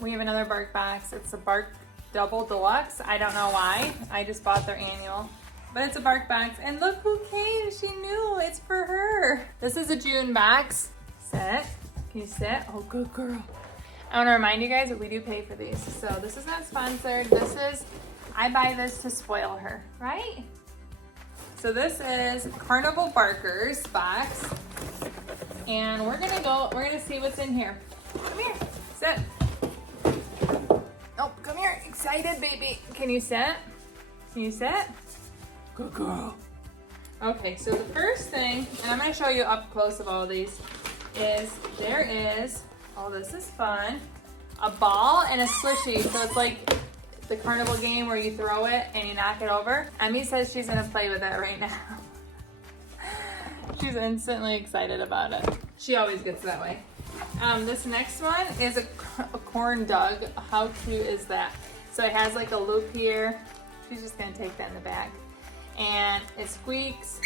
We have another bark box. It's a bark double deluxe. I don't know why. I just bought their annual. But it's a bark box. And look who came. She knew. It's for her. This is a June box. Sit. Can you sit? Oh, good girl. I want to remind you guys that we do pay for these. So this is not sponsored. This is, I buy this to spoil her, right? So this is Carnival Barkers box. And we're gonna see what's in here. Come here, sit. Oh, come here, excited baby. Can you sit? Can you sit? Good girl. Okay, so the first thing, and I'm gonna show you up close of all of these, is there is, oh this is fun, a ball and a squishy. So it's like the carnival game where you throw it and you knock it over. Emmy says she's gonna play with it right now. She's instantly excited about it. She always gets that way. This next one is a corn dog. How cute is that? So it has like a loop here. She's just gonna take that in the back. And it squeaks.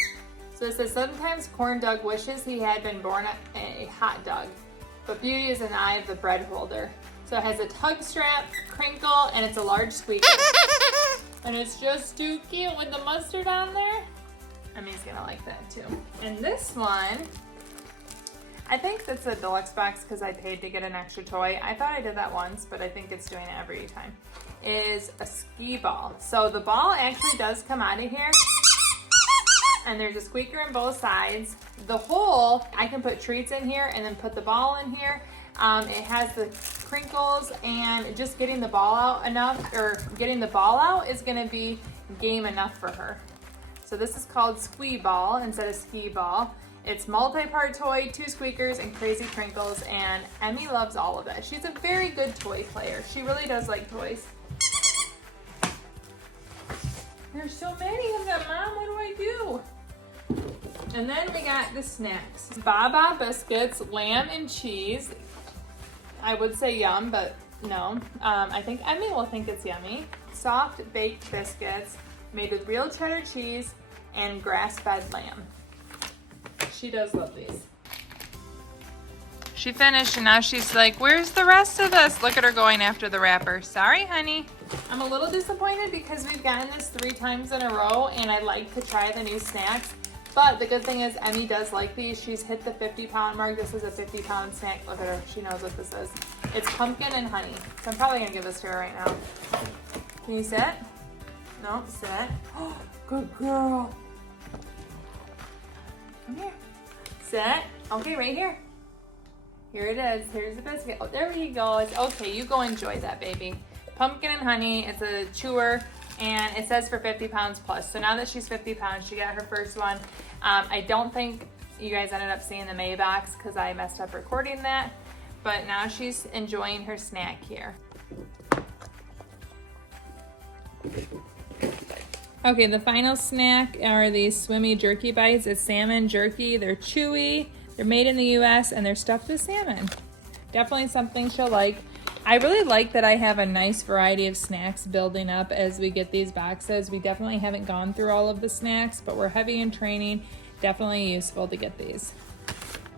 So it says, sometimes corn dog wishes he had been born a hot dog, but beauty is in the eye of the bread holder. So it has a tug strap, crinkle, and it's a large squeaker. And it's just too cute with the mustard on there. Emmy's gonna like that too. And this one, I think that's a deluxe box because I paid to get an extra toy. I thought I did that once, but I think it's doing it every time. Is a ski ball. So the ball actually does come out of here. And there's a squeaker on both sides. The hole, I can put treats in here and then put the ball in here. It has the crinkles, and just getting the ball out enough, or getting the ball out is gonna be game enough for her. So this is called Squee Ball instead of Ski Ball. It's multi-part toy, 2 squeakers, and crazy crinkles, and Emmy loves all of it. She's a very good toy player. She really does like toys. There's so many of them, Mom. What do I do? And then we got the snacks. Baba biscuits, lamb and cheese. I would say yum, but no. I think Emmy will think it's yummy. Soft baked biscuits made with real cheddar cheese and grass-fed lamb. She does love these. She finished and now she's like, where's the rest of this? Look at her going after the wrapper. Sorry, honey. I'm a little disappointed because we've gotten this 3 times in a row and I like to try the new snacks. But the good thing is Emmy does like these. She's hit the 50-pound mark. This is a 50-pound snack. Look at her. She knows what this is. It's pumpkin and honey. So I'm probably going to give this to her right now. Can you sit? No, sit. Oh, good girl. Come here. Sit. Okay, right here. Here it is. Here's the biscuit. Oh, there we go. It's okay. You go enjoy that, baby. Pumpkin and honey. It's a chewer. And it says for 50 pounds plus. So now that she's 50 pounds, she got her first one. I don't think you guys ended up seeing the May box because I messed up recording that. But now she's enjoying her snack here. Okay, the final snack are these Swimmy Jerky Bites. It's salmon jerky. They're chewy. They're made in the US and they're stuffed with salmon. Definitely something she'll like. I really like that I have a nice variety of snacks building up as we get these boxes. We definitely haven't gone through all of the snacks, but we're heavy in training. Definitely useful to get these.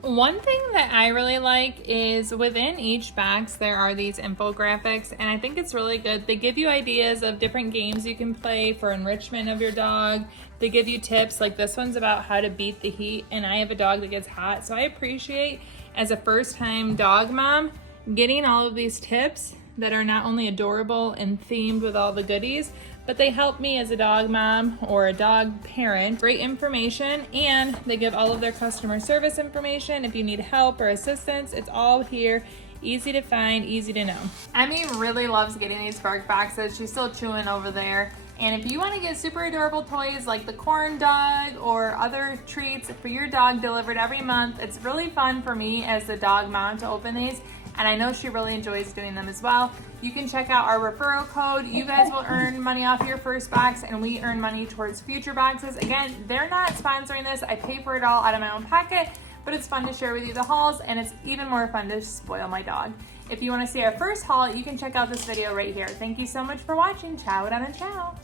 One thing that I really like is within each box there are these infographics, and I think it's really good. They give you ideas of different games you can play for enrichment of your dog. They give you tips, like this one's about how to beat the heat, and I have a dog that gets hot, so I appreciate, as a first-time dog mom, getting all of these tips that are not only adorable and themed with all the goodies, but they help me as a dog mom or a dog parent. Great information, and they give all of their customer service information. If you need help or assistance, it's all here. Easy to find, easy to know. Emmy really loves getting these bark boxes. She's still chewing over there. And if you want to get super adorable toys like the corn dog or other treats for your dog delivered every month, it's really fun for me as the dog mom to open these. And I know she really enjoys doing them as well. You can check out our referral code. You guys will earn money off your first box, and we earn money towards future boxes. Again, they're not sponsoring this. I pay for it all out of my own pocket, but it's fun to share with you the hauls, and it's even more fun to spoil my dog. If you want to see our first haul, you can check out this video right here. Thank you so much for watching. Ciao, Donna, ciao.